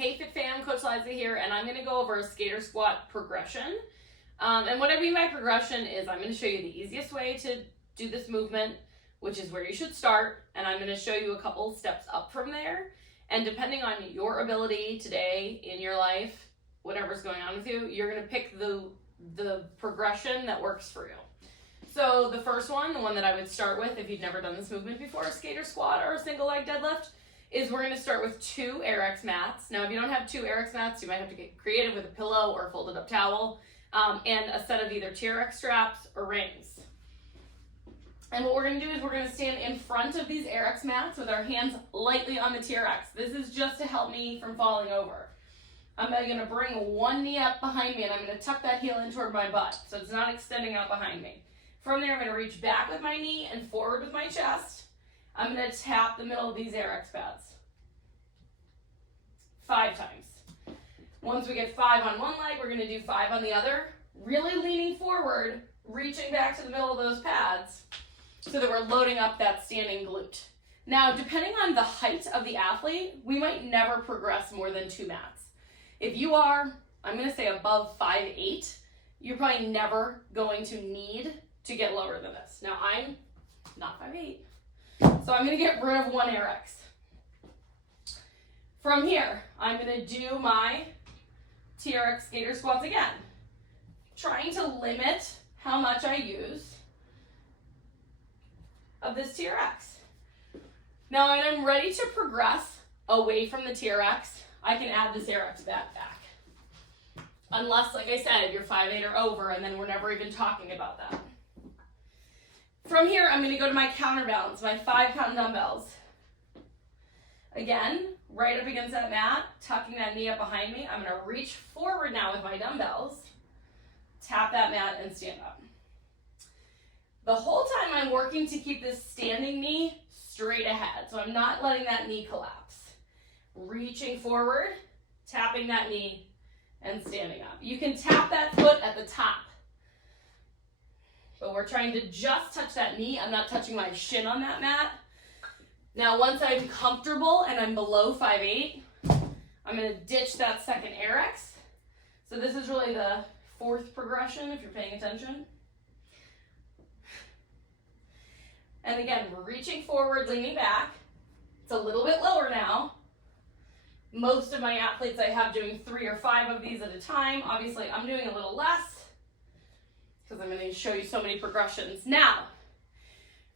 Hey Fit Fam, Coach Liza here, and I'm going to go over a skater squat progression. And what I mean by progression is I'm going to show you the easiest way to do this movement, which is where you should start, and I'm going to show you a couple steps up from there. And depending on your ability today in your life, whatever's going on with you, you're going to pick the progression that works for you. So the first one, the one that I would start with if you've never done this movement before, a skater squat or a single leg deadlift, is we're going to start with 2 AirX mats. Now, if you don't have 2 AirX mats, you might have to get creative with a pillow or a folded up towel, and a set of either TRX straps or rings. And what we're going to do is we're going to stand in front of these AirX mats with our hands lightly on the TRX. This is just to help me from falling over. I'm going to bring one knee up behind me, and I'm going to tuck that heel in toward my butt, so it's not extending out behind me. From there, I'm going to reach back with my knee and forward with my chest. I'm going to tap the middle of these AirX pads 5 times. Once we get 5 on one leg, we're going to do 5 on the other, really leaning forward, reaching back to the middle of those pads so that we're loading up that standing glute. Now, depending on the height of the athlete, we might never progress more than 2 mats. If you are, I'm going to say above 5'8", you're probably never going to need to get lower than this. Now, I'm not 5'8", so I'm going to get rid of 1 AirX. From here, I'm going to do my TRX skater squats again, trying to limit how much I use of this TRX. Now, when I'm ready to progress away from the TRX, I can add this AirX back. Unless, like I said, you're 5'8" or over, and then we're never even talking about that. From here, I'm going to go to my counterbalance, my 5-pound dumbbells. Again, right up against that mat, tucking that knee up behind me. I'm going to reach forward now with my dumbbells, tap that mat, and stand up. The whole time I'm working to keep this standing knee straight ahead, so I'm not letting that knee collapse. Reaching forward, tapping that knee, and standing up. You can tap that foot at the top, but we're trying to just touch that knee. I'm not touching my shin on that mat. Now, once I'm comfortable and I'm below 5'8", I'm going to ditch that second AirX. So this is really the 4th progression if you're paying attention. And again, we're reaching forward, leaning back. It's a little bit lower now. Most of my athletes I have doing 3 or 5 of these at a time. Obviously, I'm doing a little less because I'm going to show you so many progressions. Now,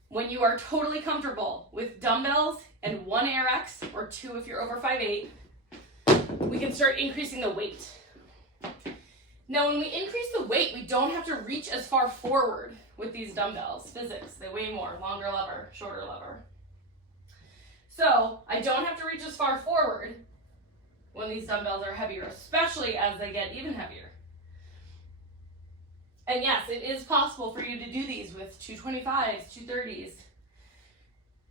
when you are totally comfortable with dumbbells and 1 AirX, or 2 if you're over 5'8", we can start increasing the weight. Now, when we increase the weight, we don't have to reach as far forward with these dumbbells. Physics, they weigh more, longer lever, shorter lever. So, I don't have to reach as far forward when these dumbbells are heavier, especially as they get even heavier. And yes, it is possible for you to do these with 225s, 230s.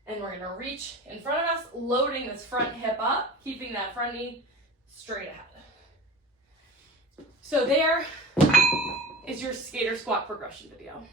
And we're going to reach in front of us, loading this front hip up, keeping that front knee straight ahead. So there is your skater squat progression video.